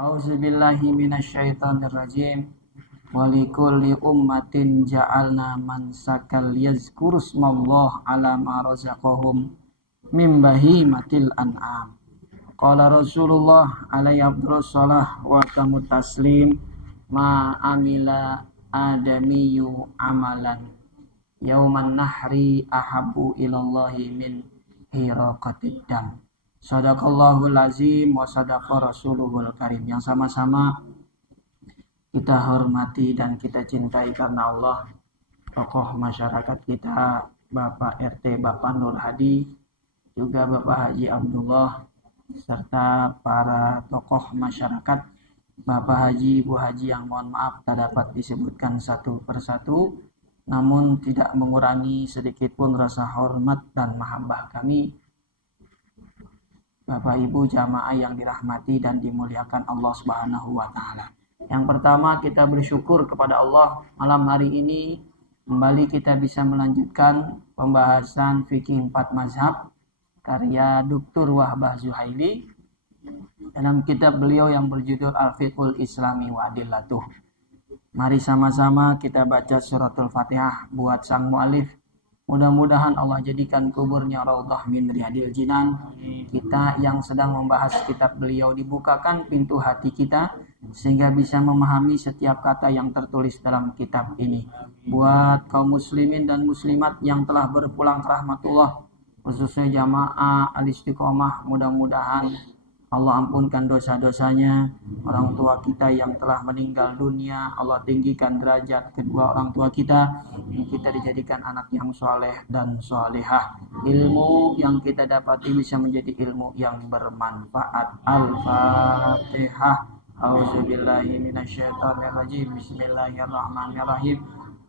A'udzubillahi minasyaitonirrajim. Walikulli ummatin ja'alna mansakal yazkurusmallah ala ma razaqahum min bahimatil an'am. Qala Rasulullah alaihi afdhalus shalah wa tamut taslim ma amila adamiyu amalan yauman nahri ahabbu ilallahi min hiraqatid dam. Sadaqallahul azim wa sadaqa rasuluhul karim. Yang sama-sama kita hormati dan kita cintai karena Allah tokoh masyarakat kita, Bapak RT Bapak Nur Hadi, juga Bapak Haji Abdullah, serta para tokoh masyarakat, Bapak Haji, Ibu Haji yang mohon maaf tak dapat disebutkan satu persatu, namun tidak mengurangi sedikit pun rasa hormat dan mahabbah kami, Bapak Ibu jamaah yang dirahmati dan dimuliakan Allah Subhanahu wa Ta'ala. Yang pertama, kita bersyukur kepada Allah malam hari ini kembali kita bisa melanjutkan pembahasan fikih 4 mazhab karya Dr. Wahbah Zuhaili dalam kitab beliau yang berjudul Al-Fiqhul Islami wa Adillatuh. Mari sama-sama kita baca suratul Fatihah buat sang mu'alif. Mudah-mudahan Allah jadikan kuburnya raudhah min riyadil jinan. Kita yang sedang membahas kitab beliau dibukakan pintu hati kita sehingga bisa memahami setiap kata yang tertulis dalam kitab ini. Buat kaum muslimin dan muslimat yang telah berpulang ke rahmatullah, khususnya jamaah al-istiqomah, mudah-mudahan Allah ampunkan dosa-dosanya. Orang tua kita yang telah meninggal dunia, Allah tinggikan derajat kedua orang tua kita. Kita dijadikan anak yang soleh dan solehah. Ilmu yang kita dapati bisa menjadi ilmu yang bermanfaat. Al-Fatihah. A'udzubillahi minasyaitonirrajim. Bismillahirrahmanirrahim.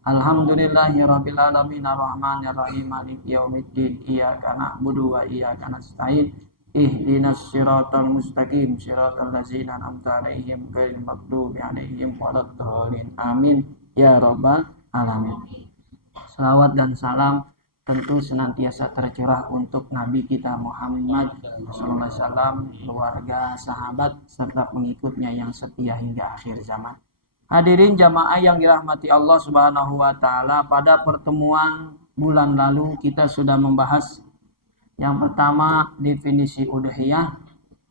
Alhamdulillahirabbil alamin arrahmanirrahim maliki yaumiddin. Iyyaka na'budu wa iyyaka nasta'in. Ihdinas siratal mustaqim siratal ladzina an'amta 'alaihim ghairil maghdubi 'alaihim waladdallin. Amin ya rabbal alamin. Salawat dan salam tentu senantiasa tercurah untuk Nabi kita Muhammad sallallahu alaihi wasallam, keluarga, sahabat serta pengikutnya yang setia hingga akhir zaman. Hadirin jamaah yang dirahmati Allah Subhanahu wa Ta'ala, pada pertemuan bulan lalu kita sudah membahas yang pertama definisi udhiyah,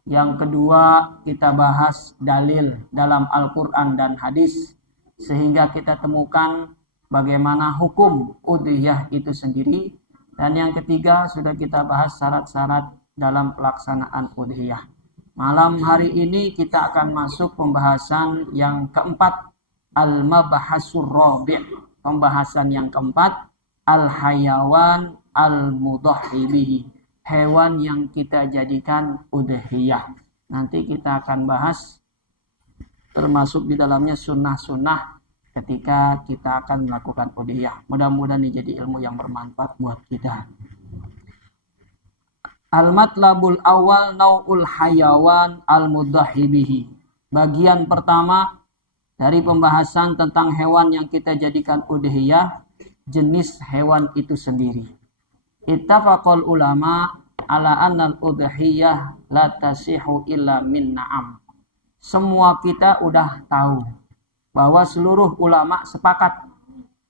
yang kedua kita bahas dalil dalam Al-Quran dan hadis sehingga kita temukan bagaimana hukum udhiyah itu sendiri, dan yang ketiga sudah kita bahas syarat-syarat dalam pelaksanaan udhiyah. Malam hari ini kita akan masuk pembahasan yang keempat, al-mabahasur rabi', pembahasan yang keempat, al-hayawan al-mudahhi bihi, hewan yang kita jadikan udhiyah. Nanti kita akan bahas termasuk di dalamnya sunnah-sunnah ketika kita akan melakukan udhiyah. Mudah-mudahan ini jadi ilmu yang bermanfaat buat kita. Al-matlabul awal nau'ul hayawan al-mudahhi bihi. Bagian pertama dari pembahasan tentang hewan yang kita jadikan udhiyah, jenis hewan itu sendiri. Ittafaqal ulama ala annal udhiyah la tasihu illa min na'am. Semua kita udah tahu bahwa seluruh ulama sepakat,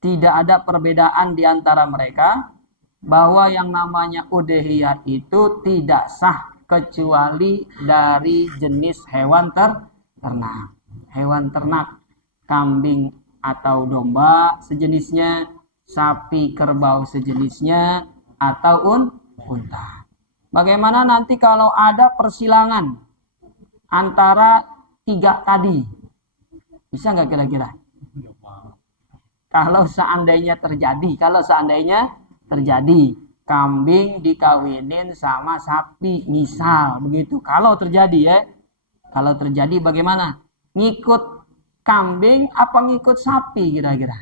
tidak ada perbedaan di antara mereka bahwa yang namanya udhiyah itu tidak sah kecuali dari jenis hewan ternak. Hewan ternak, kambing atau domba sejenisnya, sapi kerbau sejenisnya, atau unta. Bagaimana nanti kalau ada persilangan antara tiga tadi? Bisa nggak kira-kira? Kalau seandainya terjadi kambing dikawinin sama sapi, misal begitu. Kalau terjadi bagaimana? Ngikut kambing apa ngikut sapi kira-kira?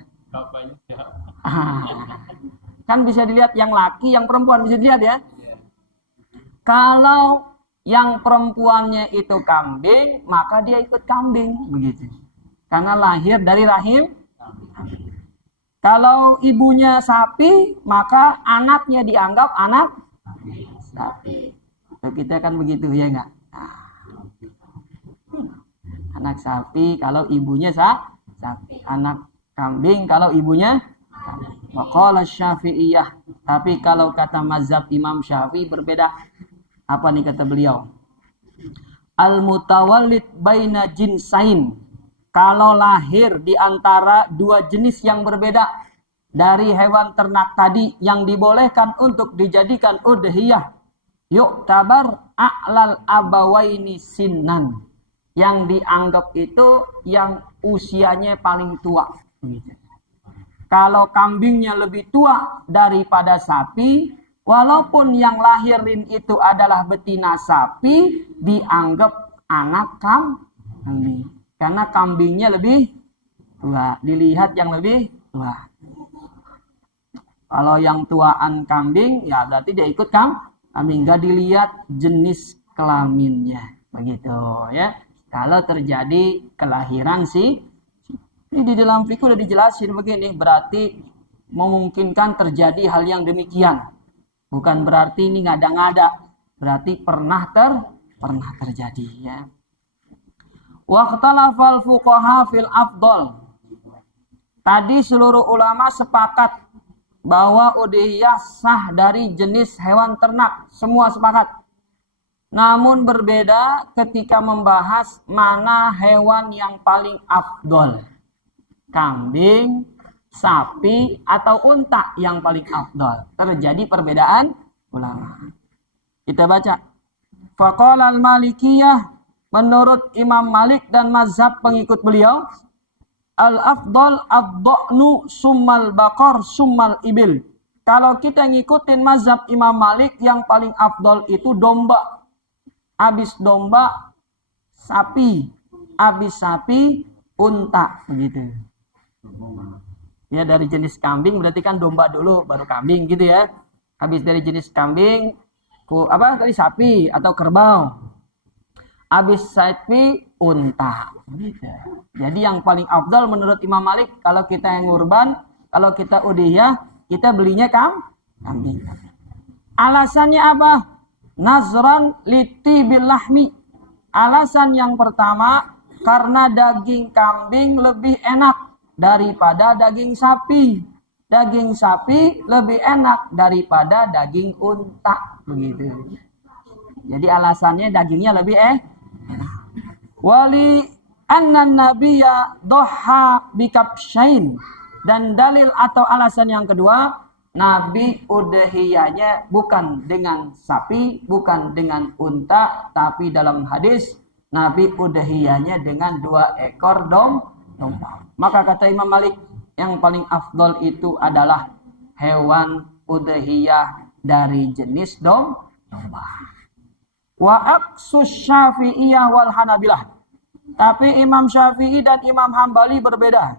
Kan bisa dilihat yang laki, yang perempuan bisa dilihat ya. Kalau yang perempuannya itu kambing, maka dia ikut kambing begitu. Karena lahir dari rahim. Kalau ibunya sapi, maka anaknya dianggap anak sapi. Kita kan begitu ya enggak? Anak sapi kalau ibunya sapi. Anak kambing kalau ibunya kambing. Wa qala Syafi'iyah. Tapi kalau kata mazhab Imam Syafi'i berbeda. Apa nih kata beliau? Al-mutawallid baina jinsain. Kalau lahir di antara dua jenis yang berbeda dari hewan ternak tadi yang dibolehkan untuk dijadikan udhiyah, yuk tabar a'lal abawaini sinnan. Yang dianggap itu yang usianya paling tua. Kalau kambingnya lebih tua daripada sapi, walaupun yang lahirin itu adalah betina sapi, dianggap anak kambing. Karena kambingnya lebih tua, dilihat yang lebih tua. Kalau yang tuaan kambing, ya berarti dia ikut kambing. Nggak dilihat jenis kelaminnya. Begitu ya. Kalau terjadi kelahiran sih, ini di dalam fikih udah dijelasin begini, berarti memungkinkan terjadi hal yang demikian. Bukan berarti ini ngada-ngada, berarti pernah terjadi ya. Waqtalafal fuqaha fil afdal. Tadi seluruh ulama sepakat bahwa udhiyah sah dari jenis hewan ternak, semua sepakat. Namun berbeda ketika membahas mana hewan yang paling afdol. Kambing, sapi, atau unta yang paling afdol. Terjadi perbedaan ulama. Kita baca. Faqala al-Malikiyah, menurut Imam Malik dan mazhab pengikut beliau, al-afdol ad-dha'nu summal baqar summal ibil. Kalau kita ngikutin mazhab Imam Malik, yang paling afdol itu domba. Habis domba, sapi. Habis sapi, unta. Begitu. Ya, dari jenis kambing berarti kan domba dulu, baru kambing gitu ya. Habis dari jenis kambing, tadi sapi atau kerbau. Habis sapi, unta. Begitu. Jadi yang paling afdal menurut Imam Malik, kalau kita yang ngurban, kalau kita udhiyah, kita belinya kambing. Alasannya apa? Nazran liti bilahmi. Alasan yang pertama, karena daging kambing lebih enak daripada daging sapi. Daging sapi lebih enak daripada daging unta. Begitu. Jadi alasannya dagingnya lebih enak. Wali annan nabiyya doha bikabsyain. Dan dalil atau alasan yang kedua, Nabi udhiyahnya bukan dengan sapi, bukan dengan unta, tapi dalam hadis Nabi udhiyahnya dengan 2 ekor domba. Maka kata Imam Malik, yang paling afdol itu adalah hewan udhiyah dari jenis domba. Wa aqsus Syafi'iyah wal Hanabilah. Tapi Imam Syafi'i dan Imam Hambali berbeda.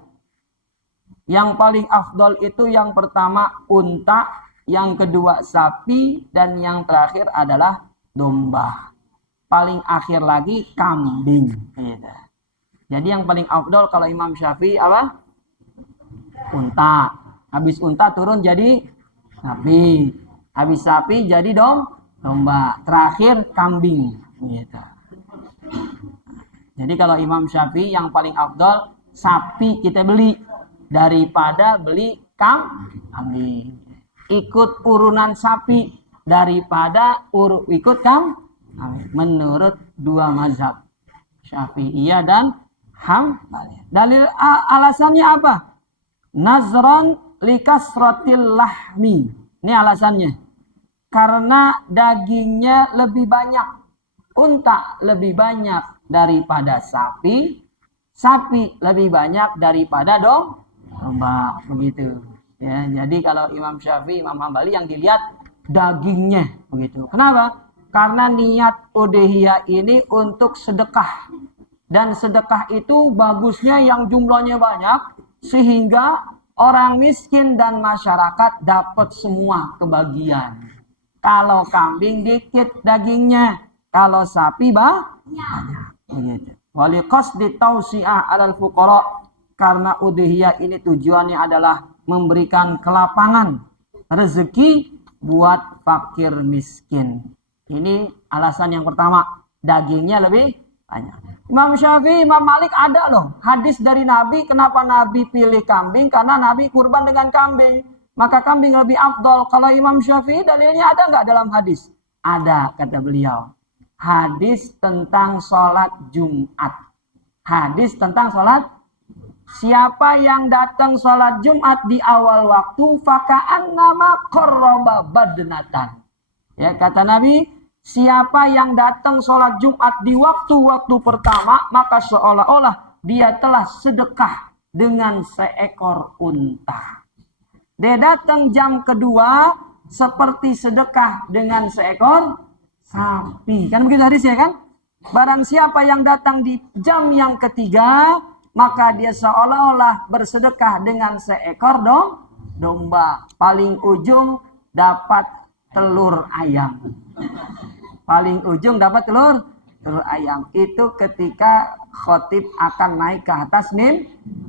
Yang paling afdol itu yang pertama unta, yang kedua sapi, dan yang terakhir adalah domba. Paling akhir lagi kambing. Gitu. Jadi yang paling afdol kalau Imam Syafi'i apa? Unta. Habis unta turun jadi sapi. Habis sapi jadi domba. Terakhir kambing. Gitu. Jadi kalau Imam Syafi'i yang paling afdol sapi kita beli daripada beli kambing. Ikut urunan sapi daripada ikut kambing. Menurut 2 mazhab, Syafi'iyah dan Hambali. Dalil alasannya apa? Nazran likasratil lahmi. Ini alasannya. Karena dagingnya lebih banyak. Unta lebih banyak daripada sapi. Sapi lebih banyak daripada domba. Begitu. Ya, jadi kalau Imam Syafi'i, Imam Hambali yang dilihat dagingnya. Begitu. Kenapa? Karena niat udhiyah ini untuk sedekah. Dan sedekah itu bagusnya yang jumlahnya banyak. Sehingga orang miskin dan masyarakat dapat semua kebagian. Kalau kambing dikit dagingnya. Kalau sapi banyak. Begitu. Wali qasdi tausi'ah alal fuqara. Karena udhiyah ini tujuannya adalah memberikan kelapangan rezeki buat fakir miskin. Ini alasan yang pertama. Dagingnya lebih Tanya. Imam Syafi'i, Imam Malik ada loh hadis dari Nabi. Kenapa Nabi pilih kambing? Karena Nabi kurban dengan kambing. Maka kambing lebih afdol. Kalau Imam Syafi'i dalilnya ada nggak dalam hadis? Ada, kata beliau. Hadis tentang sholat Jumat. Hadis tentang sholat. Siapa yang datang sholat Jumat di awal waktu, faka'an nama korroba badnatan. Ya, kata Nabi, siapa yang datang sholat Jumat di waktu-waktu pertama, maka seolah-olah dia telah sedekah dengan seekor unta. Dia datang jam kedua, seperti sedekah dengan seekor sapi. Kan begitu hadisnya kan? Barang siapa yang datang di jam yang ketiga, maka dia seolah-olah bersedekah dengan seekor domba. Paling ujung dapat telur ayam. Paling ujung dapat telur ayam. Itu ketika khotib akan naik ke atas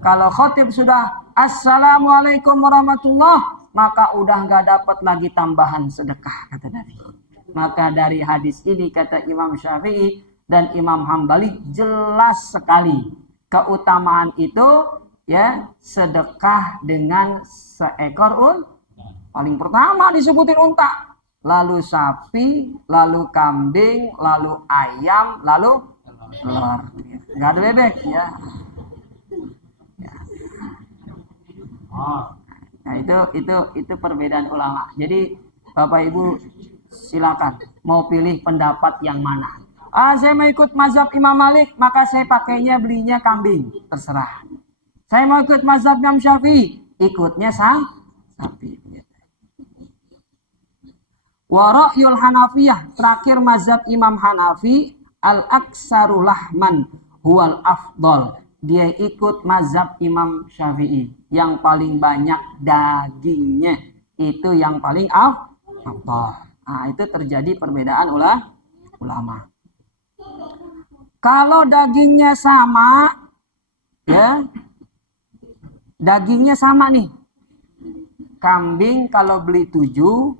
Kalau khotib sudah Assalamualaikum warahmatullah, maka udah nggak dapat lagi tambahan sedekah, kata Nabi. Maka dari hadis ini, kata Imam Syafi'i dan Imam Hambali, jelas sekali keutamaan itu, ya, sedekah dengan seekor unta. Paling pertama disebutin unta, lalu sapi, lalu kambing, lalu ayam, lalu telur. Nggak ada bebek, ya. Nah, itu perbedaan ulama. Jadi Bapak Ibu silakan mau pilih pendapat yang mana. Saya mau ikut mazhab Imam Malik, maka saya pakainya belinya kambing, terserah. Saya mau ikut mazhab Imam Syafi'i, ikutnya sapi. Wa ra'yul Hanafiyah, terakhir mazhab Imam Hanafi, al-aksaru lahman huwal afdol. Dia ikut mazhab Imam Syafi'i, yang paling banyak dagingnya itu yang paling afdol. Nah, itu terjadi perbedaan ulama. Kalau dagingnya sama, ya, dagingnya sama nih. Kambing kalau beli 7,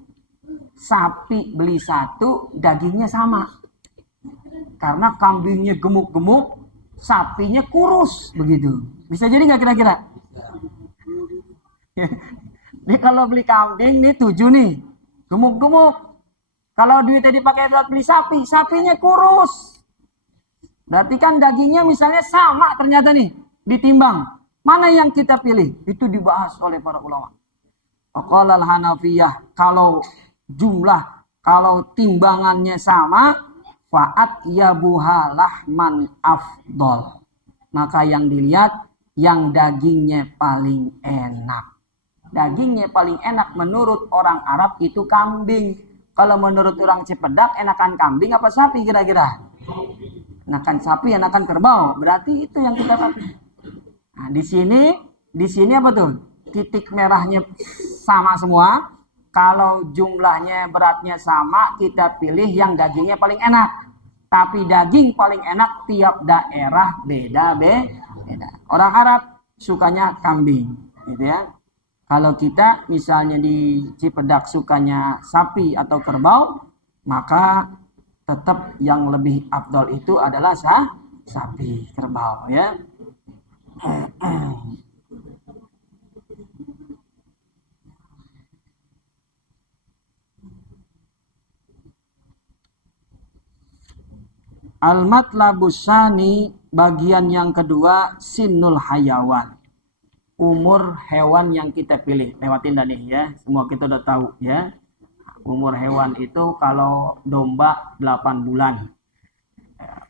sapi beli 1, dagingnya sama. Karena kambingnya gemuk-gemuk, sapinya kurus, begitu. Bisa jadi nggak kira-kira? Ini kalau beli kambing nih 7 nih, gemuk-gemuk. Kalau duitnya dipakai buat beli sapi, sapinya kurus. Berarti kan dagingnya misalnya sama ternyata nih, ditimbang. Mana yang kita pilih? Itu dibahas oleh para ulama. Qala al-Hanafiyah, kalau timbangannya sama, fa'at yabuha lahman afdol. Maka yang dilihat yang dagingnya paling enak. Dagingnya paling enak menurut orang Arab itu kambing. Kalau menurut orang Cipedak, enakan kambing apa sapi kira-kira? Enakan sapi, enakan kerbau. Berarti itu yang kita pakai. Nah, di sini apa tuh? Titik merahnya sama semua. Kalau jumlahnya, beratnya sama, kita pilih yang dagingnya paling enak. Tapi daging paling enak tiap daerah beda. Orang Arab sukanya kambing, gitu ya. Kalau kita misalnya di Cipedak sukanya sapi atau kerbau, maka tetap yang lebih afdol itu adalah sapi, kerbau, ya. Al-matlabus tsani, bagian yang kedua, sinul hayawan. Umur hewan yang kita pilih. Lewatin dah nih, ya. Semua kita udah tahu, ya. Umur hewan itu kalau domba 8 bulan.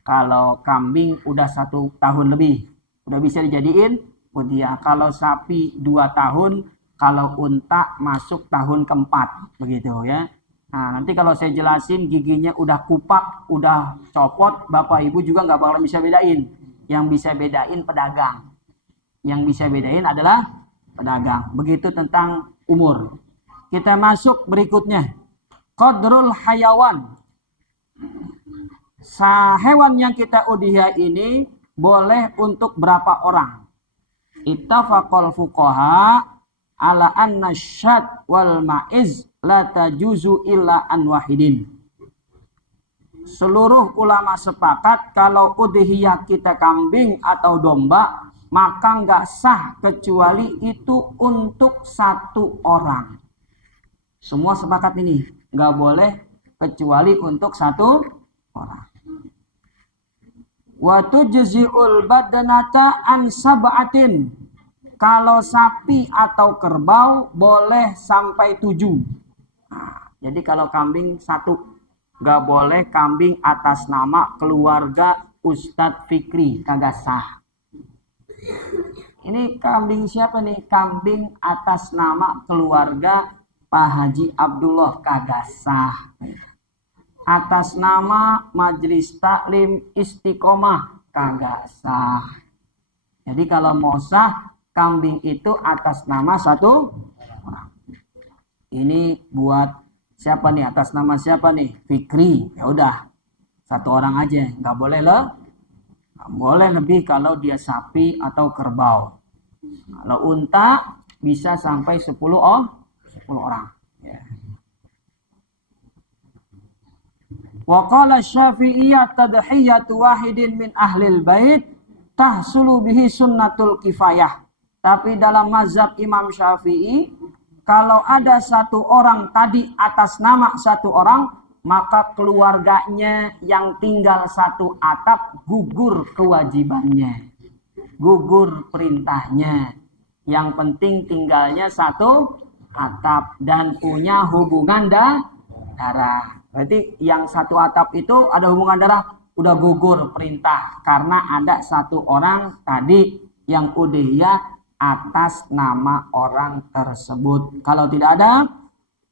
Kalau kambing udah 1 tahun lebih. Udah bisa dijadiin udia. Kalau sapi 2 tahun, kalau unta masuk tahun keempat, begitu, ya. Nah, nanti kalau saya jelasin giginya udah kupak, udah copot, Bapak Ibu juga nggak bakal bisa bedain. Yang bisa bedain pedagang. Yang bisa bedain adalah pedagang. Begitu tentang umur. Kita masuk berikutnya. Qadrul hayawan. Hewan yang kita udhiyah ini boleh untuk berapa orang? Ittafaqal fuqaha ala anna syad wal ma'iz la tajuzu illa an wahidin. seluruh ulama sepakat kalau udhiyah kita kambing atau domba, maka nggak sah kecuali itu untuk satu orang. Semua sepakat ini, nggak boleh kecuali untuk satu orang. Wa tujzi'ul badanata an sab'atin. Kalau sapi atau kerbau boleh sampai 7. Nah, jadi kalau kambing 1, nggak boleh kambing atas nama keluarga Ustadz Fikri, kagak sah. Ini kambing siapa nih? Kambing atas nama keluarga Pak Haji Abdullah, kagak sah. Atas nama Majelis Taklim Istiqomah, kagak sah. Jadi kalau mau sah, kambing itu atas nama satu orang. Ini buat siapa nih? Atas nama siapa nih? Fikri. Ya udah, satu orang aja, nggak boleh loh. Boleh lebih kalau dia sapi atau kerbau. Kalau unta bisa sampai 10 orang. Ya. Wa qala Syafi'iyyah tadhiyatu wahidin min ahlil bait tahsulu bihi sunnatul kifayah. Tapi dalam mazhab Imam Syafi'i, kalau ada satu orang tadi atas nama satu orang, maka keluarganya yang tinggal satu atap gugur kewajibannya, gugur perintahnya. Yang penting tinggalnya satu atap dan punya hubungan darah. Berarti yang satu atap itu ada hubungan darah, udah gugur perintah karena ada satu orang tadi yang udhiyah atas nama orang tersebut. Kalau tidak ada,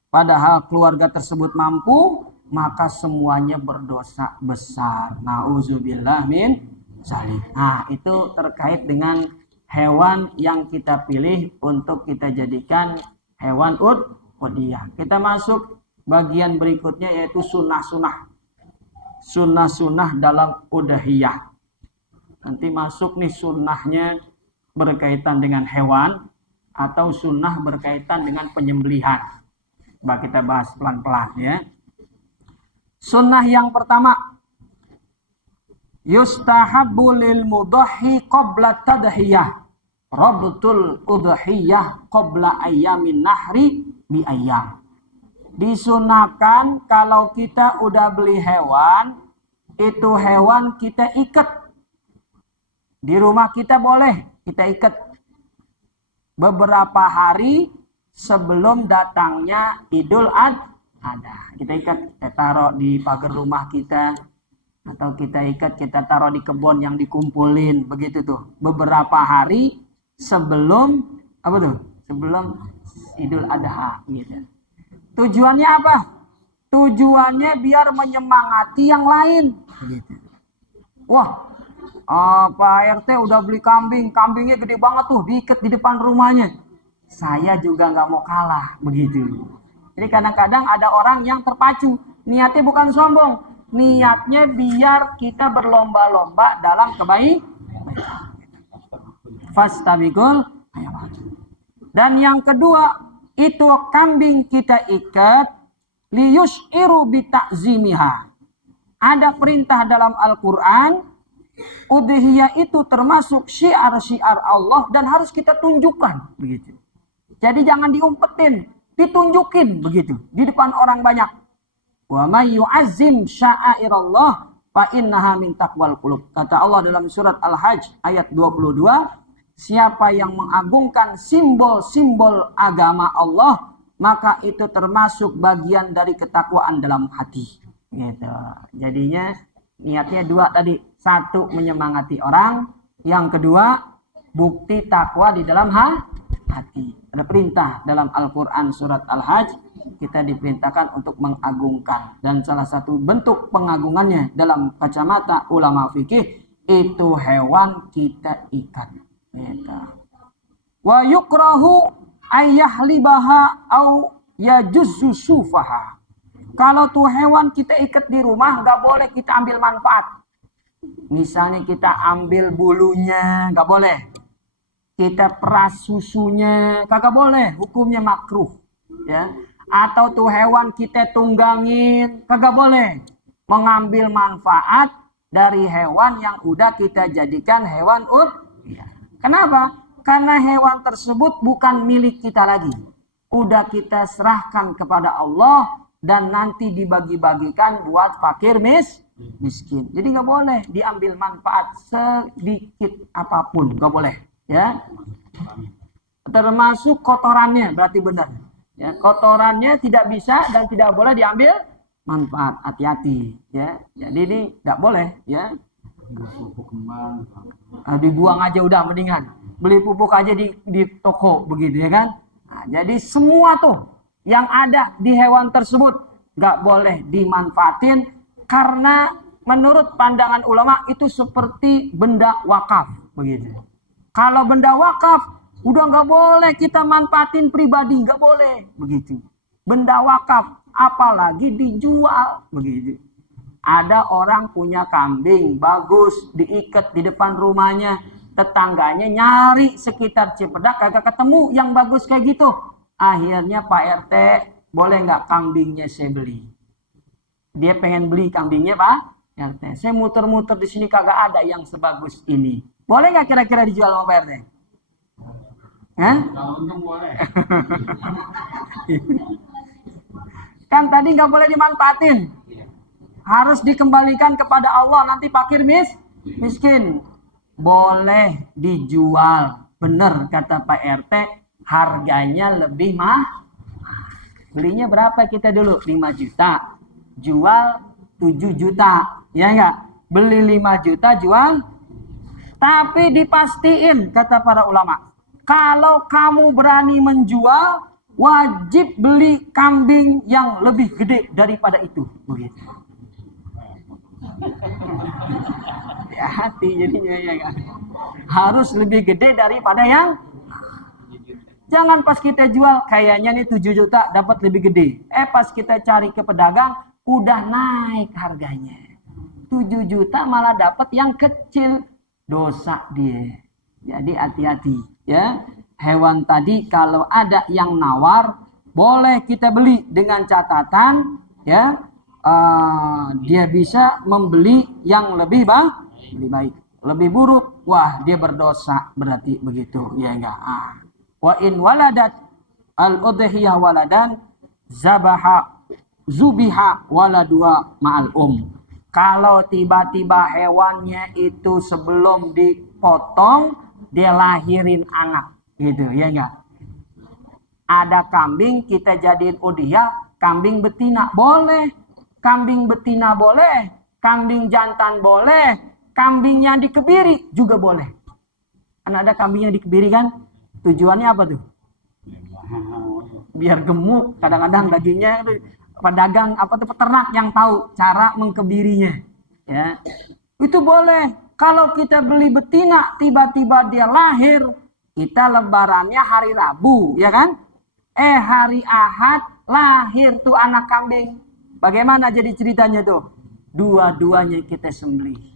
padahal keluarga tersebut mampu, maka semuanya berdosa besar. Nauzubillah min dzalik. Nah, itu terkait dengan hewan yang kita pilih untuk kita jadikan hewan udhiyah. Kita masuk bagian berikutnya, yaitu sunnah-sunnah. Sunnah-sunnah dalam udhiyah. Nanti masuk nih sunnahnya berkaitan dengan hewan atau sunnah berkaitan dengan penyembelihan. Coba kita bahas pelan-pelan ya. Sunnah yang pertama, yustahabbu lil mudahhi qabla tadhiyah rabtul udhiyah qabla ayyamin nahri bi ayyam. Disunahkan kalau kita udah beli hewan, itu hewan kita ikat. Di rumah kita boleh kita ikat beberapa hari sebelum datangnya Idul Adha. Kita ikat, kita taruh di pagar rumah kita, atau kita ikat, kita taruh di kebun yang dikumpulin, begitu tuh. Beberapa hari sebelum apa tuh? Sebelum Idul Adha gitu. Tujuannya apa? Tujuannya biar menyemangati yang lain gitu. Wah, Pak RT udah beli kambing, kambingnya gede banget tuh, diikat di depan rumahnya. Saya juga nggak mau kalah begitu. Jadi kadang-kadang ada orang yang terpacu, niatnya bukan sombong, niatnya biar kita berlomba-lomba dalam kebaikan. Fastabiqul khairat. Dan yang kedua, itu kambing kita ikat liyus'iru bita'zimiha. Ada perintah dalam Al-Qur'an, udhiyah itu termasuk syiar-syiar Allah dan harus kita tunjukkan begitu. Jadi jangan diumpetin, ditunjukin begitu di depan orang banyak. Wa may yu'azzim sya'airallah fa innaha min taqwal qulub. Kata Allah dalam surat Al-Hajj ayat 22, siapa yang mengagungkan simbol-simbol agama Allah, maka itu termasuk bagian dari ketakwaan dalam hati. Gitu. Jadinya niatnya dua tadi. Satu, menyemangati orang. Yang kedua, bukti takwa di dalam hati. Ada perintah dalam Al-Quran surat Al-Hajj, kita diperintahkan untuk mengagungkan. Dan salah satu bentuk pengagungannya dalam kacamata ulama fikih, itu hewan kita ikat. Wa yukrahu ayyahlibaha au yajuzzu sufaha. Kalau tuh hewan kita ikat di rumah, nggak boleh kita ambil manfaat. Misalnya kita ambil bulunya, nggak boleh. Kita peras susunya, kagak boleh. Hukumnya makruh. Ya. Atau tuh hewan kita tunggangin, kagak boleh. mengambil manfaat dari hewan yang udah kita jadikan hewan udhiyah. Kenapa? Karena hewan tersebut bukan milik kita lagi. Udah kita serahkan kepada Allah dan nanti dibagi-bagikan buat fakir miskin. Jadi nggak boleh diambil manfaat sedikit apapun, nggak boleh, ya. Termasuk kotorannya, berarti benar. Ya, kotorannya tidak bisa dan tidak boleh diambil manfaat. Hati-hati, ya. Jadi ini nggak boleh, ya. Dibuang aja udah mendingan. Beli pupuk aja di toko begitu, ya kan? Nah, jadi semua tuh yang ada di hewan tersebut nggak boleh dimanfaatin karena menurut pandangan ulama itu seperti benda wakaf begitu. Kalau benda wakaf udah nggak boleh kita manfaatin pribadi, nggak boleh begitu. Benda wakaf apalagi dijual begitu. Ada orang punya kambing bagus diikat di depan rumahnya, tetangganya nyari sekitar Cipedak kagak ketemu yang bagus kayak gitu. Akhirnya Pak RT, boleh nggak kambingnya saya beli? Dia pengen beli kambingnya Pak RT. Saya muter-muter di sini kagak ada yang sebagus ini. Boleh nggak kira-kira dijual sama Pak RT? Kalau untung boleh. Kan tadi nggak boleh dimanfaatin. Harus dikembalikan kepada Allah, nanti fakir miskin. Boleh dijual. Bener kata Pak RT, harganya lebih mahal. Belinya berapa kita dulu? 5 juta. Jual 7 juta. Ya enggak? Beli 5 juta, jual. Tapi dipastiin kata para ulama, kalau kamu berani menjual, wajib beli kambing yang lebih gede daripada itu. Begitu. Ya hati jadinya ya kan. Harus lebih gede daripada yang. Jangan pas kita jual kayaknya nih 7 juta dapat lebih gede. Pas kita cari ke pedagang udah naik harganya. 7 juta malah dapat yang kecil. Dosa dia. Jadi hati-hati ya. Hewan tadi kalau ada yang nawar boleh kita beli dengan catatan ya. Dia bisa membeli yang lebih baik, lebih buruk, wah dia berdosa berarti begitu, ya enggak? Wa in waladat al udhiyah waladan zubiha waladua ma'al Kalau tiba-tiba hewannya itu sebelum dipotong dia lahirin anak, gitu, ya enggak? Ada kambing kita jadiin udhiyah, kambing betina boleh. Kambing betina boleh, kambing jantan boleh, kambing yang dikebiri juga boleh. Kan ada kambing yang dikebiri kan? Tujuannya apa tuh? Biar gemuk, kadang-kadang dagingnya pedagang apa tuh peternak yang tahu cara mengkebirinya. Ya. Itu boleh. Kalau kita beli betina tiba-tiba dia lahir, kita lebarannya hari Rabu, ya kan? Hari Ahad lahir tuh anak kambing. Bagaimana jadi ceritanya tuh? Dua-duanya kita sembelih.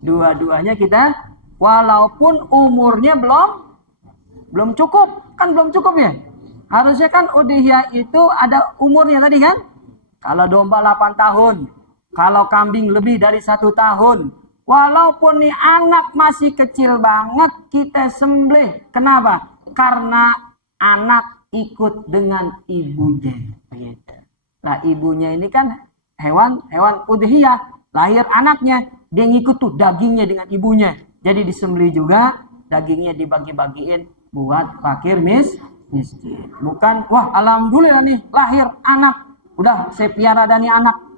Dua-duanya kita, walaupun umurnya belum cukup. Kan belum cukup ya? Harusnya kan udhiyah itu ada umurnya tadi kan? Kalau domba 8 tahun. Kalau kambing lebih dari 1 tahun. Walaupun nih anak masih kecil banget, kita sembelih. Kenapa? Karena anak ikut dengan ibunya. Gitu. Nah ibunya ini kan hewan udhiyah, lahir anaknya, dia ngikut tuh dagingnya dengan ibunya. Jadi disembelih juga, dagingnya dibagi-bagiin buat fakir miskin. Bukan, wah alhamdulillah nih lahir anak, udah saya piara dan anak.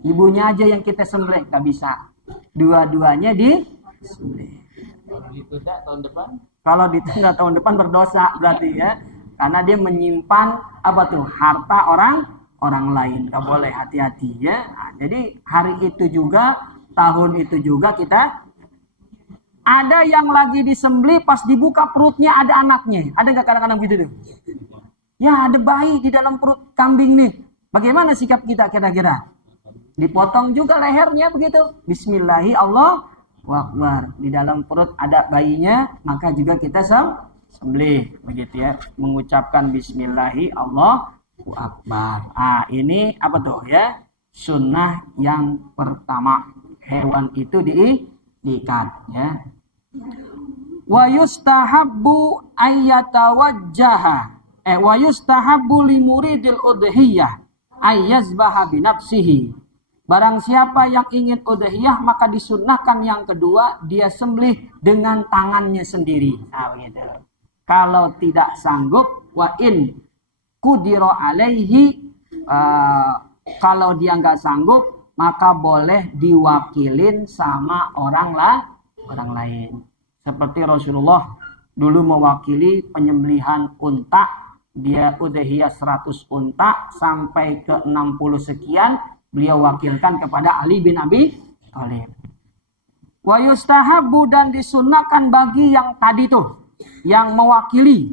Ibunya aja yang kita sembelih, gak bisa. Dua-duanya disembelih. Kalau ditunda tahun depan? Kalau ditunda tahun depan berdosa berarti ya. Karena dia menyimpan apa tuh harta orang lain, gak boleh, hati-hati ya. Nah, jadi hari itu juga, tahun itu juga kita ada yang lagi disembelih pas dibuka perutnya ada anaknya. Ada nggak kadang-kadang begitu tuh? Ya ada bayi di dalam perut kambing nih. Bagaimana sikap kita kira-kira? Dipotong juga lehernya begitu. Bismillahi Allahu Akbar. Di dalam perut ada bayinya, maka juga kita sembelih begitu ya. Mengucapkan Bismillahi Allahu Akbar. Ini apa tuh ya? sunnah yang pertama. Hewan itu diikat ya. Wa yustahabbu ayyatawajjaha wa yustahabbu limuridil udhiyah ayyazbaha binafsihi. Barang siapa yang ingin udhiyah maka disunnahkan yang kedua dia sembelih dengan tangannya sendiri. Nah, begitu. Kalau tidak sanggup wa in qudira alaihi kalau dia nggak sanggup maka boleh diwakilin sama orang lain. Seperti Rasulullah dulu mewakili penyembelihan unta, dia udhiyah 100 unta sampai ke 60 sekian, beliau wakilkan kepada Ali bin Abi Thalib. Wa yustahabbu dan disunahkan bagi yang tadi tuh, yang mewakili,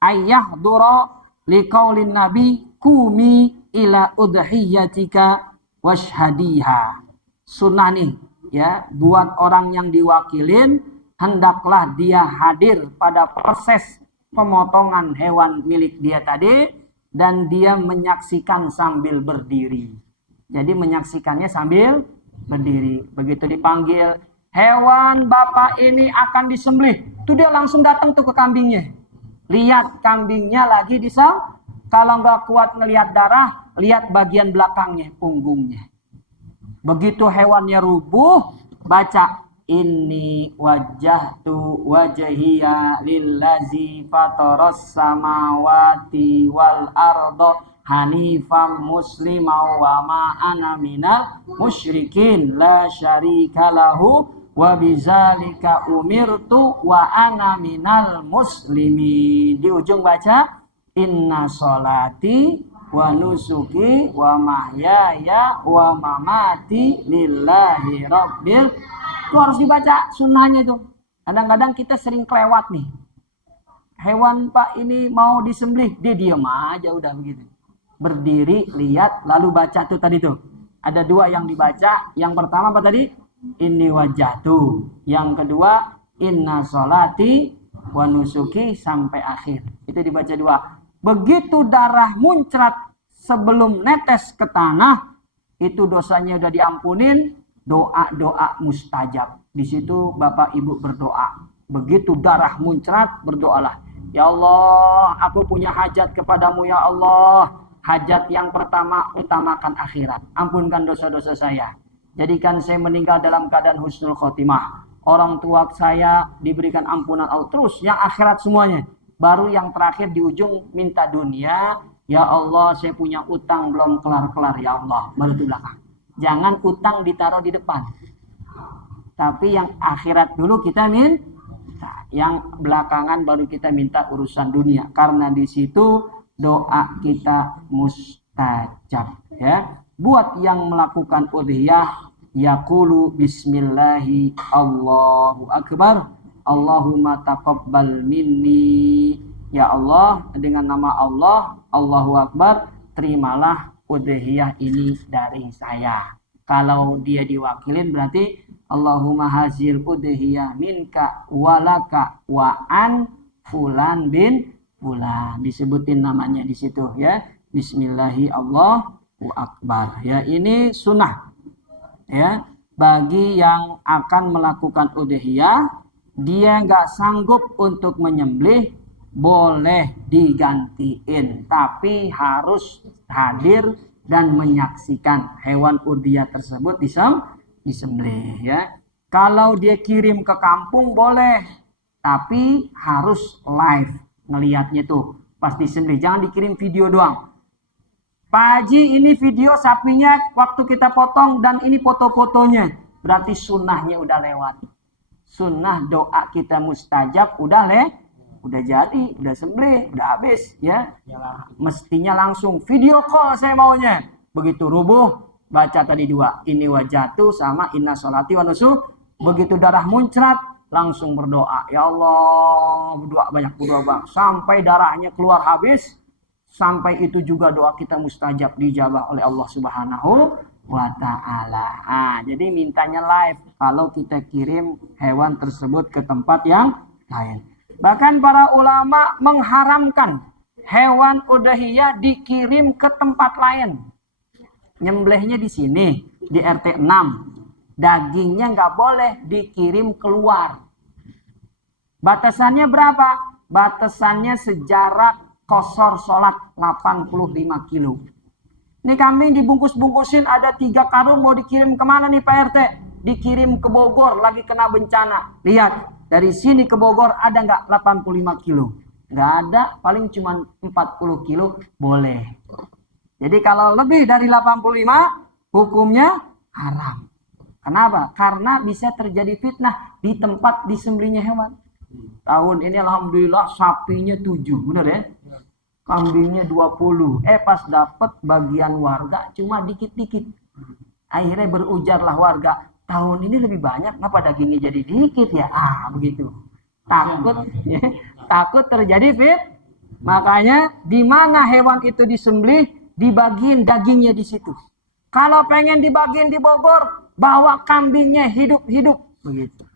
ayyahdura liqaulin nabi kumi ila udhiyatika washhadiha. Sunnah nih ya, buat orang yang diwakilin hendaklah dia hadir pada proses pemotongan hewan milik dia tadi dan dia menyaksikan sambil berdiri. Jadi menyaksikannya sambil berdiri. Begitu dipanggil, hewan bapak ini akan disembelih, tuh dia langsung datang tuh ke kambingnya. Lihat kambingnya lagi disembelih. Kalau nggak kuat ngelihat darah, lihat bagian belakangnya, punggungnya. Begitu hewannya rubuh, baca inni wajjahtu wajhiya lillazi fataras samawati wal ardo hanifam muslimau wa ma ana minal musyrikin la syarika lahu wa bizalika umirtu wa ana minal muslimin. Di ujung baca inna sholati wa nusuki wa mahyaya wa mamati lillahi rabbil. Itu harus dibaca sunnahnya itu. Kadang-kadang kita sering kelewat nih. Hewan pak ini mau disembelih, dia diam aja udah begitu. Berdiri, lihat, lalu baca tuh tadi tuh. Ada dua yang dibaca. Yang pertama apa tadi? Inni wajjahtu. Yang kedua, inna sholati wa nusuki sampai akhir. Itu dibaca dua. Begitu darah muncrat sebelum netes ke tanah, itu dosanya udah diampunin. Doa-doa mustajab. Di situ Bapak Ibu berdoa. Begitu darah muncrat, berdoalah. Ya Allah, aku punya hajat kepadamu ya Allah. Hajat yang pertama, utamakan akhirat. Ampunkan dosa-dosa saya. Jadikan saya meninggal dalam keadaan husnul khotimah. Orang tua saya diberikan ampunan Allah. Terus yang akhirat semuanya. Baru yang terakhir di ujung minta dunia. Ya Allah, saya punya utang belum kelar-kelar ya Allah. Baru di belakang. Jangan utang ditaruh di depan. Tapi yang akhirat dulu kita minta. Yang belakangan baru kita minta urusan dunia. Karena di situ doa kita mustajab. Ya. Buat yang melakukan udhiyah, yaqulu bismillahi Allahu akbar. Allahumma taqabbal minni. Ya Allah, dengan nama Allah, Allahu akbar, terimalah udhiyah ini dari saya. Kalau dia diwakilin berarti Allahumma hazil udhiyah minka walaka wa an fulan bin fulan. Disebutin namanya di situ ya. Bismillahi Allahu akbar. Ya, ini sunnah. Ya, bagi yang akan melakukan udhiyah, dia nggak sanggup untuk menyembelih, boleh digantiin, tapi harus hadir dan menyaksikan hewan udhiyah tersebut disembelih ya. Kalau dia kirim ke kampung boleh, tapi harus live ngelihatnya tuh pas disembelih. Jangan dikirim video doang. Pak Haji, ini video sapinya waktu kita potong dan ini foto-fotonya. Berarti sunnahnya udah lewat. Sunnah doa kita mustajab udah udah jadi, udah sembelih, udah habis ya. Mestinya langsung video call saya maunya. Begitu rubuh, baca tadi dua, ini wajatu sama inna sholati wa nusuk. Begitu darah muncrat, langsung berdoa. Ya Allah, berdoa banyak, berdoa banyak. Sampai darahnya keluar habis, sampai itu juga doa kita mustajab dijabah oleh Allah Subhanahu wa ta'ala. Jadi mintanya live kalau kita kirim hewan tersebut ke tempat yang lain. Bahkan para ulama mengharamkan hewan udhiyah dikirim ke tempat lain. nyembelihnya di sini, di RT 6. Dagingnya nggak boleh dikirim keluar. Batasannya berapa? Batasannya sejarak qasar sholat 85 kilo. Ini kambing dibungkus-bungkusin, ada 3 karung, mau dikirim kemana nih Pak RT? Dikirim ke Bogor, lagi kena bencana. Lihat, dari sini ke Bogor ada nggak 85 kilo? Nggak ada, paling cuma 40 kilo boleh. Jadi kalau lebih dari 85, hukumnya haram. Kenapa? Karena bisa terjadi fitnah di tempat disembelihnya hewan. Tahun ini alhamdulillah sapinya 7, bener ya? Kambingnya 20. Pas dapat bagian warga cuma dikit-dikit. Akhirnya berujarlah warga, tahun ini lebih banyak, kenapa dagingnya jadi dikit ya? Begitu. Takut ya, takut terjadi makanya di mana hewan itu disembelih, dibagiin dagingnya di situ. Kalau pengen dibagiin di Bogor, bawa kambingnya hidup-hidup begitu.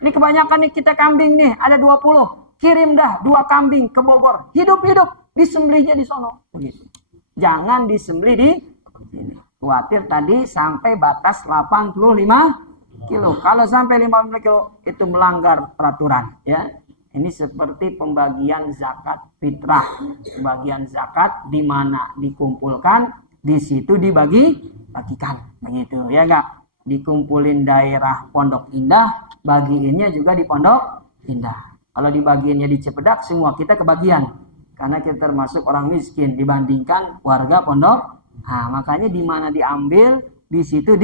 Ini kebanyakan nih kita kambing nih, ada 20. Kirim dah 2 kambing ke Bogor, hidup-hidup, disembelihnya di sono begitu. Jangan disembelih di sini. Khawatir tadi sampai batas 85 kilo. Kalau sampai 50 kilo itu melanggar peraturan ya. Ini seperti pembagian zakat fitrah. Pembagian zakat di mana dikumpulkan, di situ bagikan begitu ya enggak? Dikumpulin daerah Pondok Indah, bagiinnya juga di Pondok Indah. Kalau dibagiinnya di Cipedak, semua kita kebagian. Karena kita termasuk orang miskin dibandingkan warga pondok. Makanya di mana diambil, di situ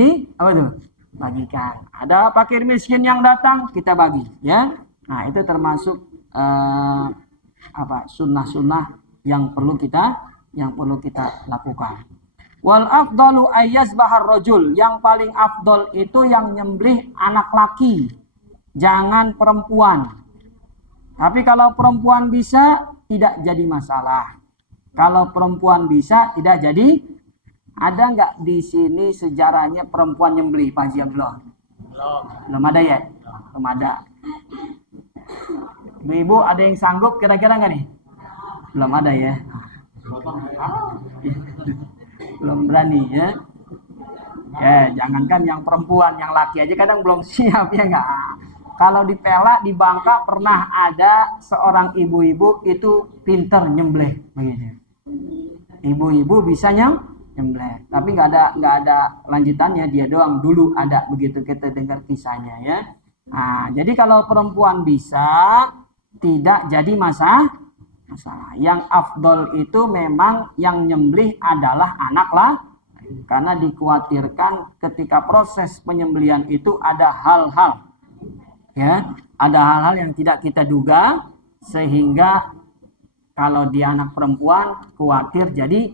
bagikan. Ada fakir miskin yang datang, kita bagi, ya. Nah, itu termasuk sunnah-sunnah yang perlu kita lakukan. Wal afdalu ayyazbahar rajul, yang paling afdol itu yang nyembelih anak laki, jangan perempuan. Tapi kalau perempuan bisa, tidak jadi masalah. Kalau perempuan bisa, tidak jadi. Ada nggak di sini sejarahnya perempuan nyembelih, Pak Haji Abdullah? Belum ada ya? Belum ada. Ibu ada yang sanggup kira-kira nggak nih? Belum ada ya? Belum berani ya? Jangankan yang perempuan, yang laki aja kadang belum siap ya nggak? Kalau di Pela, di Bangka pernah ada seorang ibu-ibu itu pinter nyembelih begitu. Ibu-ibu bisa nyembelih, tapi nggak ada lanjutannya, dia doang dulu ada begitu, kita dengar kisahnya ya. Nah, jadi kalau perempuan bisa, tidak jadi masalah. Yang afdol itu memang yang nyembelih adalah anak lah, karena dikhawatirkan ketika proses penyembelihan itu ada hal-hal yang tidak kita duga, sehingga kalau dia anak perempuan khawatir jadi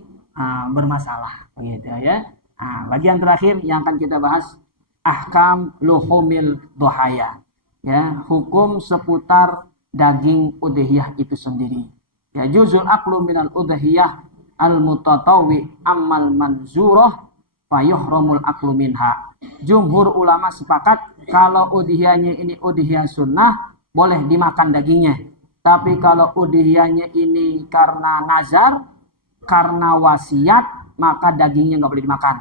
bermasalah begitu ya. Bagian terakhir yang akan kita bahas, ahkam luhumil dhuhaya, ya, hukum seputar daging udhiyah itu sendiri. Ya, juzul aklu minal udhiyah al mutatawwi ammal manzurah fayuhramul aklu minha. Jumhur ulama sepakat kalau udhiyahnya ini udhiyah sunnah, boleh dimakan dagingnya. Tapi kalau udhiyahnya ini karena nazar, karena wasiat, maka dagingnya nggak boleh dimakan.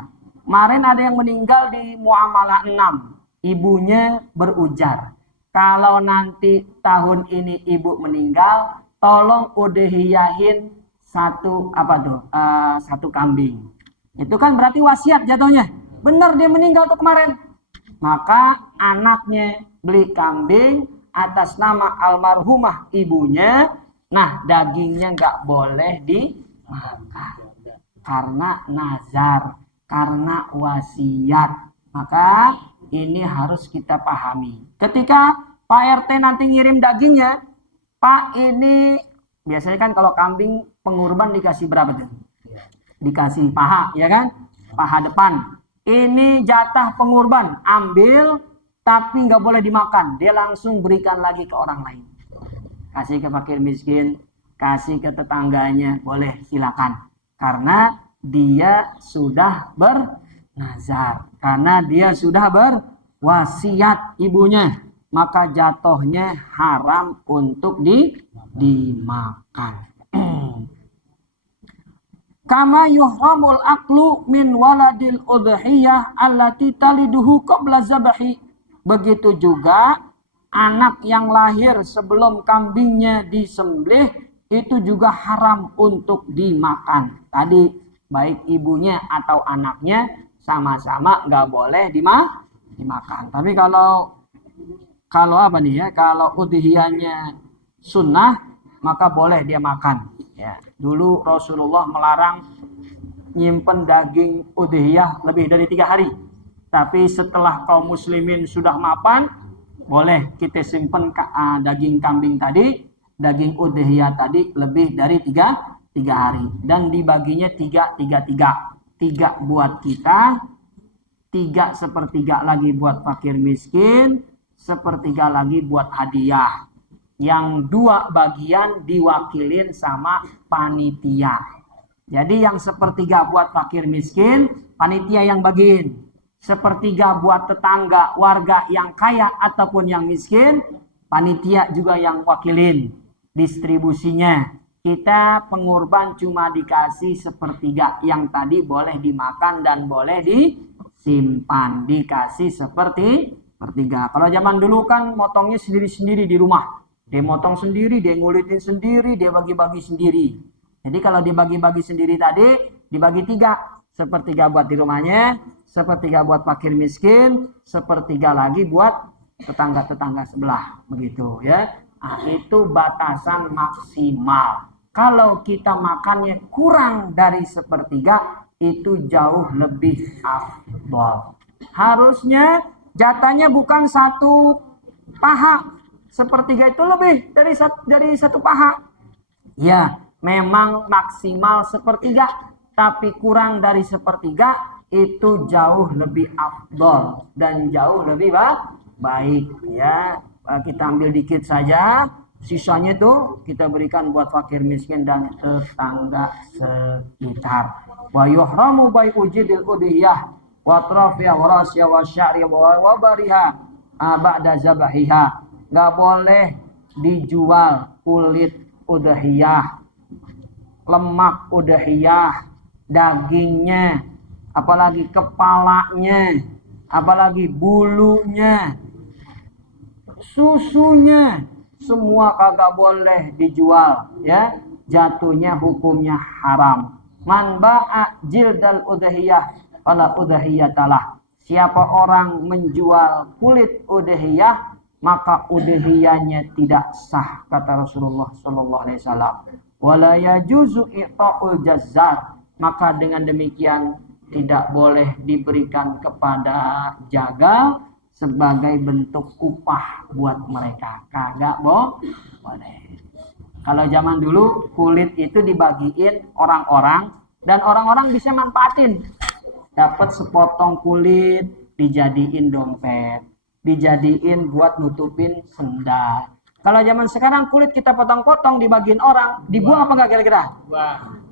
Kemarin ada yang meninggal di Muamalah 6. Ibunya berujar, kalau nanti tahun ini ibu meninggal, tolong udhiyahin satu kambing. Itu kan berarti wasiat jatuhnya. Benar dia meninggal tuh kemarin. Maka anaknya beli kambing atas nama almarhumah ibunya. Nah, dagingnya nggak boleh dimakan karena nazar, karena wasiat. Maka ini harus kita pahami. Ketika Pak RT nanti ngirim dagingnya, Pak, ini biasanya kan kalau kambing pengurban dikasih berapa tuh? Dikasih paha, ya kan? Paha depan. Ini jatah pengurban, ambil, tapi nggak boleh dimakan. Dia langsung berikan lagi ke orang lain. Kasih ke fakir miskin, kasih ke tetangganya, boleh, silakan. Karena dia sudah bernazar, karena dia sudah berwasiat ibunya, maka jatuhnya haram untuk dimakan. Kama yuhramul aklu min waladil udhiyah allati taliduhu qabla zabahi. Begitu juga anak yang lahir sebelum kambingnya disembelih itu juga haram untuk dimakan. Tadi baik ibunya atau anaknya sama-sama nggak boleh dimakan. Tapi kalau apa nih ya? Kalau udhiyahnya sunnah maka boleh dia makan. Ya, dulu Rasulullah melarang nyimpen daging udhiyah lebih dari 3 hari. Tapi setelah kaum muslimin sudah mapan, boleh kita simpen daging kambing tadi, daging udhiyah tadi lebih dari 3 hari. Dan dibaginya 3 buat kita, 3/4 lagi buat fakir miskin, 1/4 lagi buat hadiah. Yang 2 bagian diwakilin sama panitia. Jadi yang 1/4 buat fakir miskin, panitia yang bagiin. 1/4 buat tetangga, warga yang kaya ataupun yang miskin, panitia juga yang wakilin distribusinya. Kita pengurban cuma dikasih 1/4, yang tadi boleh dimakan dan boleh disimpan, dikasih 1/3. Kalau zaman dulu kan motongnya sendiri-sendiri di rumah. Dia motong sendiri, dia ngulitin sendiri, dia bagi-bagi sendiri. Jadi kalau dibagi-bagi sendiri tadi, dibagi 3. 1/3 buat di rumahnya, 1/3 buat fakir miskin, 1/3 lagi buat tetangga-tetangga sebelah. Begitu ya. Nah, itu batasan maksimal. Kalau kita makannya kurang dari 1/3, itu jauh lebih afdol. Harusnya jatahnya bukan 1 paha. 1/3 itu lebih dari 1 paha. Ya, memang maksimal 1/3, tapi kurang dari 1/3 itu jauh lebih afdol dan jauh lebih baik. Ya, kita ambil dikit saja, sisanya itu kita berikan buat fakir miskin dan tetangga sekitar. Wa yuhramu bai'u jidil udhiyah wa trafiya wa rasya wa sya'ri wa bariha ba'da zabahiha. Nggak boleh dijual kulit udhiyah, lemak udhiyah, dagingnya, apalagi kepalanya, apalagi bulunya, susunya, semua kagak boleh dijual, ya. Jatuhnya hukumnya haram. Man ba'a jildal udhiyah fala udhiyatalah. Siapa orang menjual kulit udhiyah, maka udhiyahnya tidak sah, kata Rasulullah sallallahu alaihi wasallam. Wala yajuzu i'ta'ul jazzar. Maka dengan demikian tidak boleh diberikan kepada jagal sebagai bentuk upah buat mereka. Kagak boleh. Kalau zaman dulu kulit itu dibagiin orang-orang dan orang-orang bisa manfaatin. Dapat sepotong kulit dijadiin dompet, dijadiin buat nutupin sendal. Kalau zaman sekarang kulit kita potong-potong dibagiin orang, dibuang apa enggak kira-kira?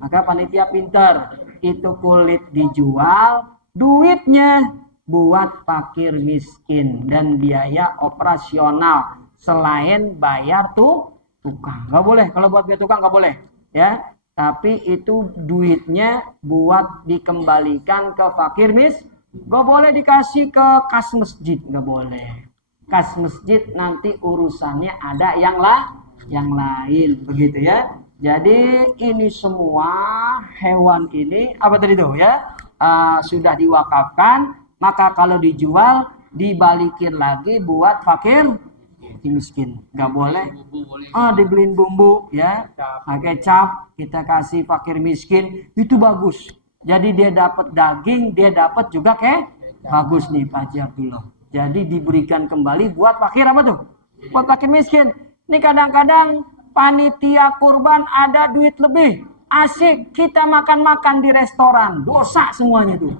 Maka panitia pinter, itu kulit dijual, duitnya buat fakir miskin dan biaya operasional selain bayar tukang. Nggak boleh, kalau buat bayar tukang nggak boleh, ya. Tapi itu duitnya buat dikembalikan ke fakir miskin. Gak boleh dikasih ke kas masjid, gak boleh. Kas masjid nanti urusannya ada yang lain, begitu ya. Jadi ini semua hewan ini apa tadi tuh ya, sudah diwakafkan, maka kalau dijual dibalikin lagi buat fakir miskin. Gak boleh. Dibeliin bumbu ya, kecap kita kasih fakir miskin, itu bagus. Jadi dia dapat daging, dia dapat juga bagus nih Pak Haji Abdullah. Jadi diberikan kembali buat fakir apa tuh? Buat fakir miskin. Ini kadang-kadang panitia kurban ada duit lebih. Asik kita makan-makan di restoran. Dosa semuanya tuh.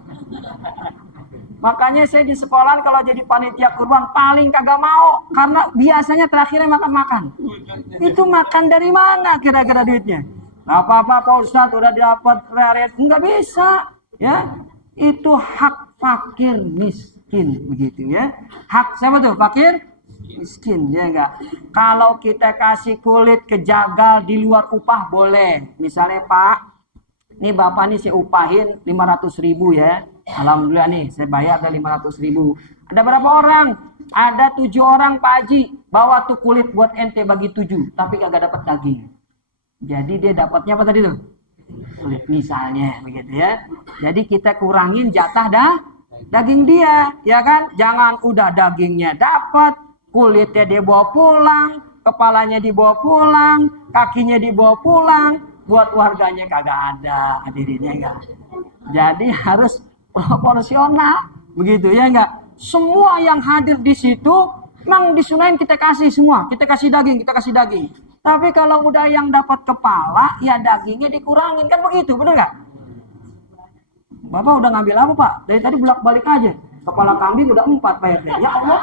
Makanya saya di sekolah kalau jadi panitia kurban paling kagak mau. Karena biasanya terakhirnya makan-makan. Itu makan dari mana kira-kira duitnya? Gak apa-apa Pak Ustadz udah dapat rearet. Enggak bisa. Ya, itu hak fakir miskin. Begitu ya. Hak siapa tuh? Fakir miskin. Ya enggak. Kalau kita kasih kulit ke jagal di luar upah boleh. Misalnya Pak, Nih bapak nih saya upahin 500.000 ya. Alhamdulillah nih saya bayar ada 500.000. Ada berapa orang? Ada 7 orang Pak Haji. Bawa tuh kulit buat ente bagi 7. Tapi kagak dapat daging. Jadi dia dapatnya apa tadi tuh? Kulit misalnya begitu ya. Jadi kita kurangin jatah daging dia. Ya kan? Jangan udah dagingnya dapat. Kulitnya dia bawa pulang. Kepalanya dibawa pulang. Kakinya dibawa pulang. Buat warganya kagak ada. Hadirinnya enggak. Jadi harus proporsional, begitu ya enggak? Semua yang hadir di situ memang disunahin kita kasih semua, kita kasih daging, kita kasih daging. Tapi kalau udah yang dapat kepala, ya dagingnya dikurangin, kan begitu, bener nggak? Bapak udah ngambil apa Pak? Dari tadi bolak-balik aja. Kepala kambing udah 4 Pak RT. Ya Allah,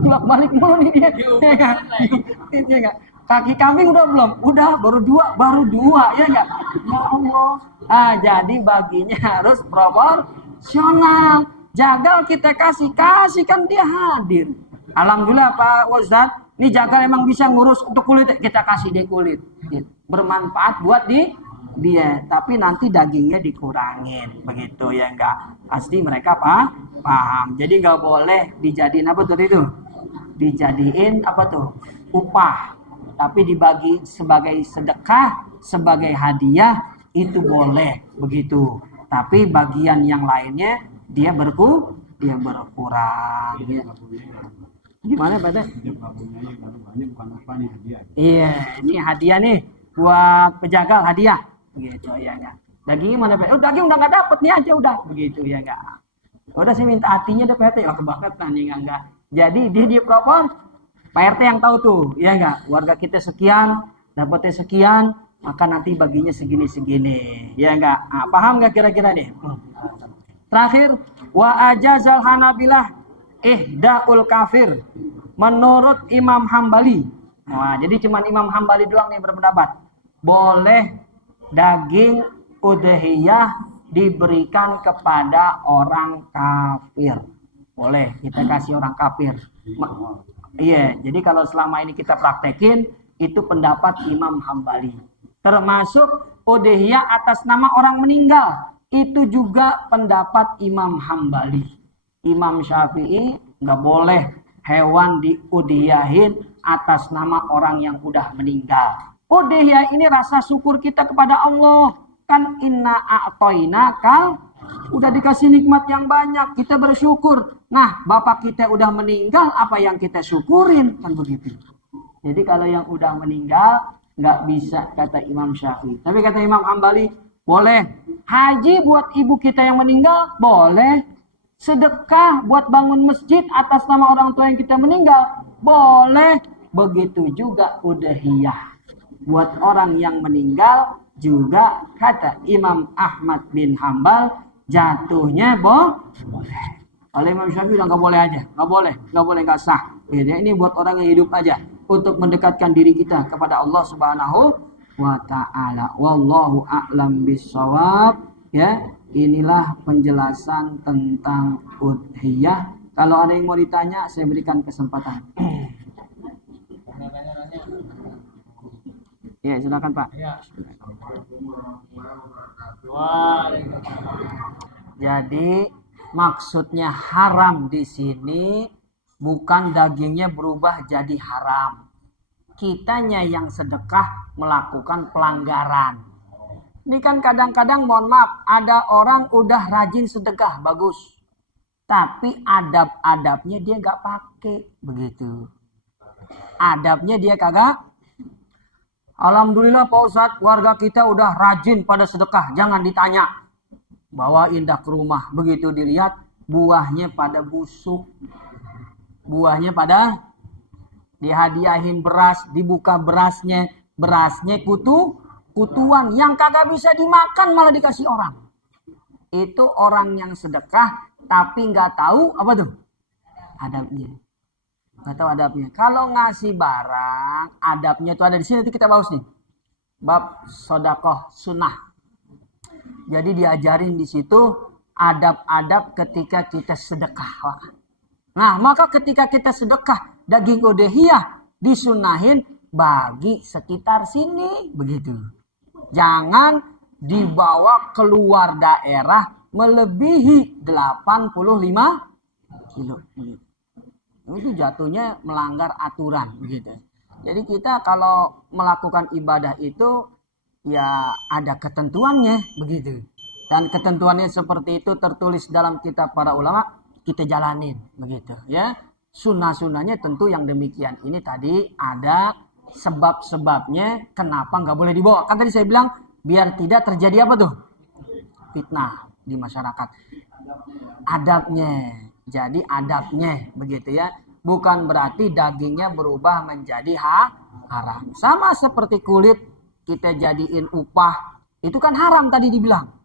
bolak-balik mulu nih dia. Ya enggak? Kaki kambing udah belum? Udah, baru 2 ya enggak? Ya Allah. Ah, jadi baginya harus proporsional. Jagal kita kasih kan dia hadir. Alhamdulillah Pak Ustadz, ini jagal emang bisa ngurus untuk kulit, kita kasih dia kulit. Bermanfaat buat dia, tapi nanti dagingnya dikurangin, begitu ya enggak? Pasti mereka paham. Jadi nggak boleh dijadiin apa tuh itu? Dijadiin apa tuh? Upah. Tapi dibagi sebagai sedekah, sebagai hadiah itu boleh begitu. Tapi bagian yang lainnya dia berkurang. Ya. Gimana Pak? Iya, ini hadiah nih buat pejagal hadiah. Begitu ya enggak. Dagingnya mana Pak? Daging udah nggak dapet nih aja udah. Begitu ya enggak. Udah sih minta hatinya deh Pak RT. Oh, kebangetan nih enggak. Jadi dia propon. Pak RT yang tahu tuh, ya enggak? Warga kita sekian, dapatnya sekian, maka nanti baginya segini-segini. Ya enggak? Nah, paham enggak kira-kira nih? Terakhir, wa ajazal Hanabilah ihdaul kafir. Menurut Imam Hambali. Nah, jadi cuma Imam Hambali doang nih berpendapat. Boleh daging udhiyah diberikan kepada orang kafir. Boleh, kita kasih orang kafir. Iya, jadi kalau selama ini kita praktekin, itu pendapat Imam Hambali. Termasuk udhiyah atas nama orang meninggal. Itu juga pendapat Imam Hambali. Imam Syafi'i nggak boleh hewan diudhiyahin atas nama orang yang udah meninggal. Udhiyah ini rasa syukur kita kepada Allah. Kan inna a'toina kal, udah dikasih nikmat yang banyak, kita bersyukur. Nah, bapak kita udah meninggal, apa yang kita syukurin? Kan begitu. Jadi kalau yang udah meninggal, nggak bisa kata Imam Syafi'i. Tapi kata Imam Hambali, boleh. Haji buat ibu kita yang meninggal, boleh. Sedekah buat bangun masjid atas nama orang tua yang kita meninggal, boleh. Begitu juga udhiyah. Buat orang yang meninggal, juga kata Imam Ahmad bin Hambal, jatuhnya boleh. Oleh Imam Syafi'i udah nggak boleh aja, nggak boleh nggak sah. Ya, ini buat orang yang hidup aja, untuk mendekatkan diri kita kepada Allah Subhanahu wa Ta'ala. Wallahu a'lam bishawab. Ya, inilah penjelasan tentang udhiyah. Kalau ada yang mau ditanya, saya berikan kesempatan. Ya, silakan Pak. Jadi maksudnya haram di sini bukan dagingnya berubah jadi haram. Kitanya yang sedekah melakukan pelanggaran. Ini kan kadang-kadang mohon maaf, ada orang udah rajin sedekah, bagus. Tapi adab-adabnya dia nggak pakai begitu. Adabnya dia kagak. Alhamdulillah Pak Ustadz, warga kita udah rajin pada sedekah, jangan ditanya. Bawa indah ke rumah, begitu dilihat buahnya pada busuk. Buahnya pada dihadiahin beras, dibuka berasnya kutuan yang kagak bisa dimakan malah dikasih orang. Itu orang yang sedekah tapi nggak tahu apa tuh adabnya. Nggak tahu adabnya. Kalau ngasih barang, adabnya itu ada di sini. Nanti kita bahas nih. Bab sodakoh sunnah. Jadi diajarin di situ adab-adab ketika kita sedekah. Nah, maka ketika kita sedekah daging udhiyah disunahin bagi sekitar sini, begitu. Jangan dibawa keluar daerah melebihi 85 kilo. Itu jatuhnya melanggar aturan begitu. Jadi kita kalau melakukan ibadah itu ya ada ketentuannya begitu. Dan ketentuannya seperti itu tertulis dalam kitab para ulama, kita jalanin begitu ya. Sunnah-sunnahnya tentu yang demikian ini tadi ada sebab-sebabnya kenapa nggak boleh dibawa. Kan tadi saya bilang biar tidak terjadi apa tuh? Fitnah di masyarakat. Adabnya. Jadi adabnya begitu ya. Bukan berarti dagingnya berubah menjadi haram. Sama seperti kulit kita jadiin upah. Itu kan haram tadi dibilang.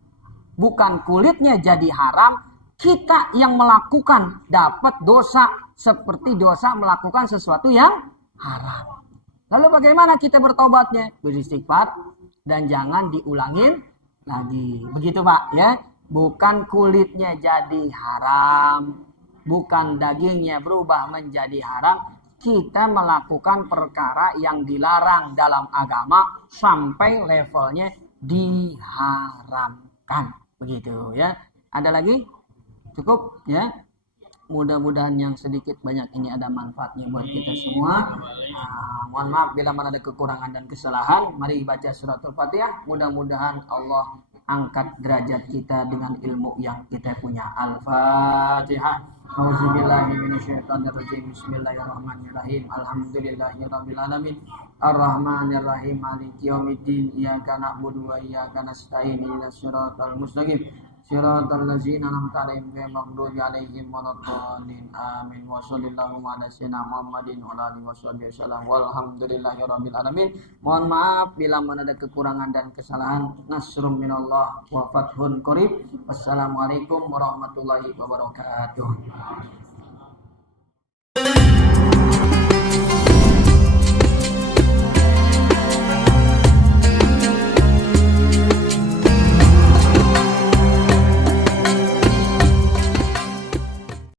Bukan kulitnya jadi haram, kita yang melakukan dapat dosa seperti dosa melakukan sesuatu yang haram. Lalu bagaimana kita bertobatnya? Beristighfar dan jangan diulangin lagi. Begitu Pak ya. Bukan kulitnya jadi haram, bukan dagingnya berubah menjadi haram. Kita melakukan perkara yang dilarang dalam agama sampai levelnya diharamkan. Begitu ya. Ada lagi? Cukup ya. Mudah-mudahan yang sedikit banyak ini ada manfaatnya buat kita semua. Mohon maaf bila mana ada kekurangan dan kesalahan. Mari baca suratul Fatihah. Mudah-mudahan Allah angkat derajat kita dengan ilmu yang kita punya. Al-Fatihah. Auzubillahiminasyaitonirrajim. Bismillahirrahmanirrahim. Alhamdulillahirabbil alamin. Ar-Rahmanirrahim. Maliki yaumiddin. Iyyaka na'budu wa iyyaka nasta'in. Ihdinas siratal mustaqim. Siratal ladzina an'amta 'alaihim ghairil maghdubi 'alaihim waladdallin. Amin. Wa sallallahu ala sayyidina Muhammadin wa alihi wasallam. Walhamdulillahirabbil alamin. Mohon maaf bila mana ada kekurangan dan kesalahan. Nasrum minallah wa fathun qarib. Wassalamualaikum warahmatullahi wabarakatuh.